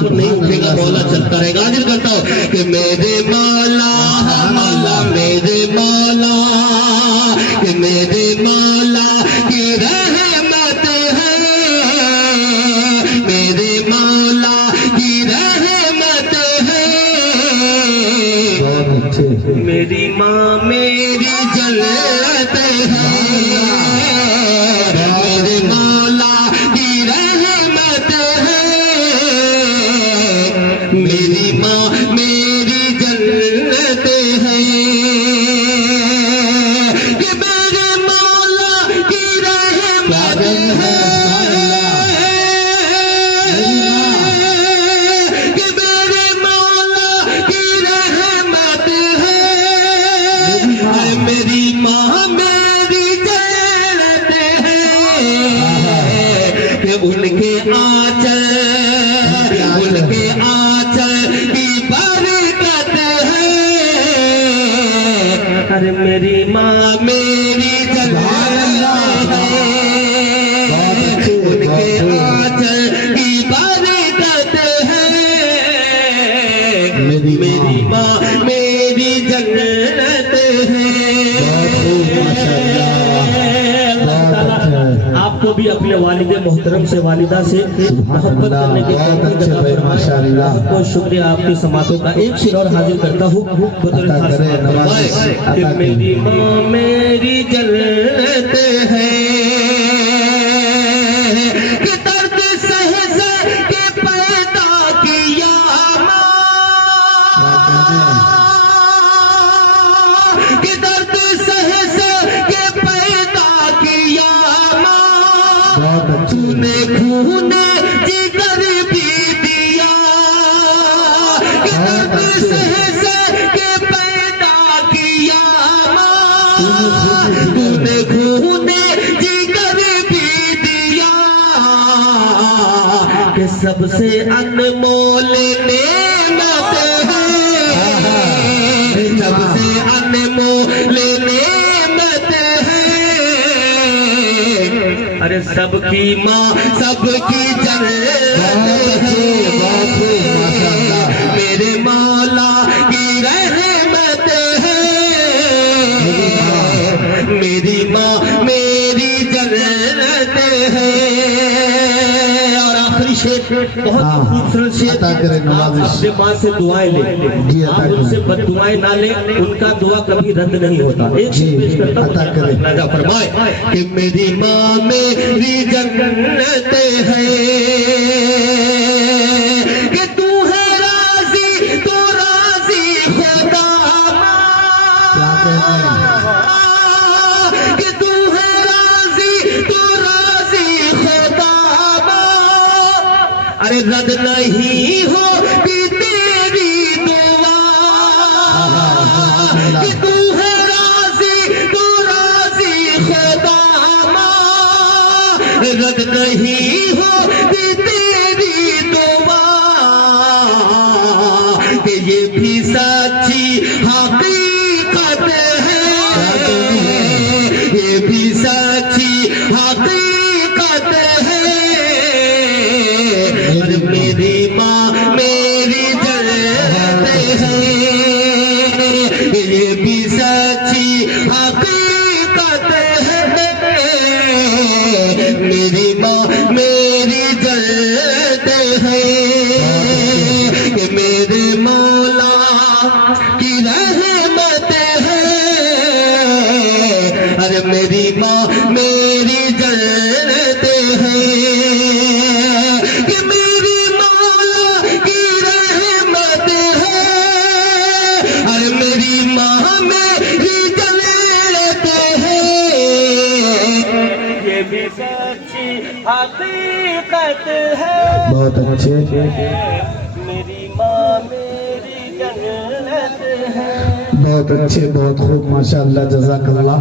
صرف نہیں اٹھے گا، رولا چلتا رہے گا. حاضر کرتا ہوں کہ میرے مولا مولا میرے مولا، کہ میرے مولا کی رحمت ہے، میرے مولا کی رحمت ہے. میری ماں میری جنت ہے، میرے مولا کی رحمت ہے. میری ماں میری جنت ہے، کہ میرے مولا کی رحمت ہے، کہ میرے مولا کی رحمت ہے. میری ماں میری جنت ہے، کہ ان کے آنچل کی برکت ہے. ارے میری ماں میری جنت ہے، ان کے آنچل کی برکت ہے. میری ماں میری جنت ہے. آپ کو بھی اپنے والد محترم سے والدہ سے محبت کرنے کی توفیق عطا فرمائے. بہت بہت شکریہ آپ کی سماعتوں کا. ایک شعر اور حاضر کرتا ہوں بطور خاص فرمائے کہ میری ماں میری جنت ہے، کہ درد سہ کے پیدا کیا ماں، کہ درد سہ کے پیدا کیا ماں. تو نے خون جگر بھی دیا، کہ درد سہ کے پیدا کیا ماں. تو نے خون جگر بھی دیا، کہ سب سے انمول نعمت ہے، سب سے انمول نعمت ہے. ارے سب کی ماں سب کی جنت ہے، میرے مولا کی رحمت ہے. میری ماں میری جنت ہے. اور آخری شعر بہت خوبصورت شعر. آپ اپنے ماں سے دعائیں لیں، آپ ان سے بد دعائیں نہ لیں، ان کا دعا کبھی رد نہیں ہوتا. ایک شعر پیش کرتا ہوں، راجہ فرمائے کہ میری ماں میری جنت ہے، کہ تو ہے راضی تو راضی خدا ماں، کہ تو ہے راضی تو راضی خدا ماں. ارے رد نہیں ہوتی تیری دعا، کہ تو ہے راضی تو راضی خدا ماں. رد نہیں ہوتی تیری دعا، کہ یہ بھی سچی حقیقت ہے، یہ بھی سچی حقیقت ہے. میری ماں میری جنت ہے، یہ بھی سچی حقیقت ہے. میری ماں میری جنت ہے، کہ میرے مولا کی رحمت ہے. ارے میری ماں میری جنت ہے، کہ میری مولا کی رحمت ہے. ارے میری ماں میری جنت ہے، یہ بھی سچی حقیقت ہے. بہت اچھے. میری ماں میری جنت ہے. بہت اچھے، بہت خوب، ماشاءاللہ، جزاک اللہ.